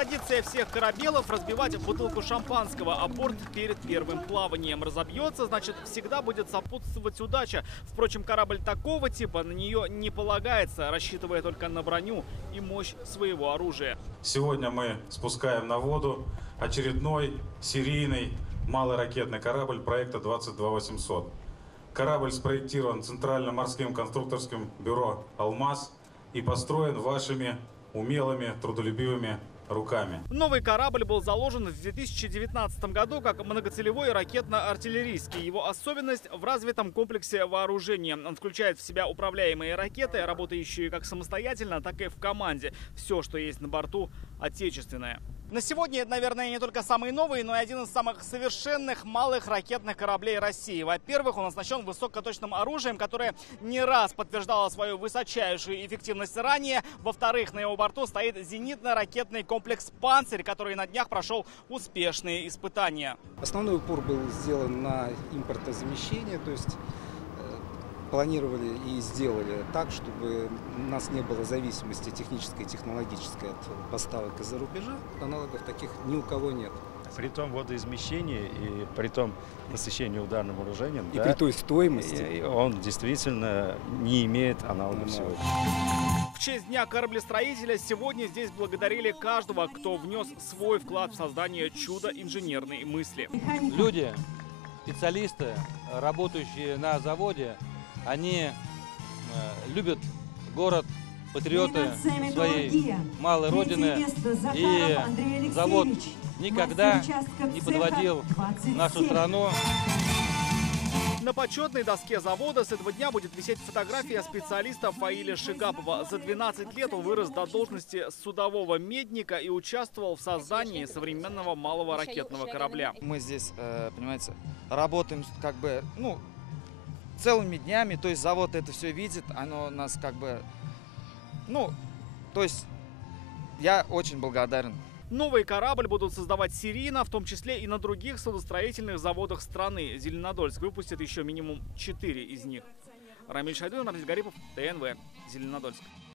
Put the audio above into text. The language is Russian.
Традиция всех корабелов – разбивать бутылку шампанского о борт перед первым плаванием. Разобьется, значит, всегда будет сопутствовать удача. Впрочем, корабль такого типа на нее не полагается, рассчитывая только на броню и мощь своего оружия. Сегодня мы спускаем на воду очередной серийный малый ракетный корабль проекта 22800. Корабль спроектирован Центральным морским конструкторским бюро «Алмаз» и построен вашими умелыми, трудолюбивыми руками. Новый корабль был заложен в 2019 году как многоцелевой ракетно-артиллерийский. Его особенность в развитом комплексе вооружения. Он включает в себя управляемые ракеты, работающие как самостоятельно, так и в команде. Все, что есть на борту, отечественное. На сегодня это, наверное, не только самый новый, но и один из самых совершенных малых ракетных кораблей России. Во-первых, он оснащен высокоточным оружием, которое не раз подтверждало свою высочайшую эффективность ранее. Во-вторых, на его борту стоит зенитно-ракетный комплекс «Панцирь», который на днях прошел успешные испытания. Основной упор был сделан на импортозамещение, то есть планировали и сделали так, чтобы у нас не было зависимости технической и технологической от поставок из-за рубежа. Аналогов таких ни у кого нет. При том водоизмещении и при том насыщении ударным вооружением, и при той стоимости, он действительно не имеет аналогов сегодня. В честь Дня кораблестроителя сегодня здесь благодарили каждого, кто внес свой вклад в создание чуда инженерной мысли. Люди, специалисты, работающие на заводе, они любят город, патриоты своей малой родины, и завод никогда не подводил нашу страну. На почетной доске завода с этого дня будет висеть фотография специалиста Фаиля Шигапова. За 12 лет он вырос до должности судового медника и участвовал в создании современного малого ракетного корабля. Мы здесь, понимаете, работаем как бы, целыми днями, то есть завод это все видит, оно нас как бы, то есть я очень благодарен. Новый корабль будут создавать серийно, в том числе и на других судостроительных заводах страны. Зеленодольск выпустит еще минимум 4 из них. Рамиль Шайдун, Рамиль Гарипов, ТНВ, Зеленодольск.